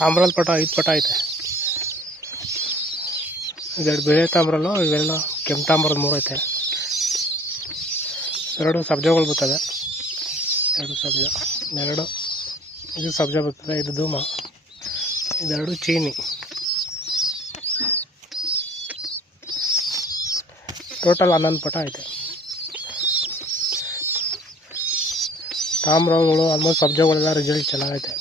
ತಾಮ್ರಲ್ಲಿ ಪಟ 5 ಪಟ ಐತೆ. ಇದೆರಡು ಬಿಳಿ ತಾಮ್ರಲ್ಲು, ಇವೆಲ್ಲ ಕೆಂಪು ತಾಮ್ರದ 3 ಐತೆ. 2 ಸಬ್ಜಗಳು ಬರ್ತದೆ, 2 ಸಬ್ಜ, 2 ಇದು ಸಬ್ಜ ಬರ್ತದೆ, ಇದು ಧೂಮ, ಇದೆರಡು ಚೀನಿ. ಟೋಟಲ್ 11 ಪಟ ಐತೆ. ತಾಮ್ರಗಳು ಆಲ್ಮೋಸ್ಟ್ ಸಬ್ಜಗಳೆಲ್ಲ ರಿಸಲ್ಟ್ ಚೆನ್ನಾಗೈತೆ.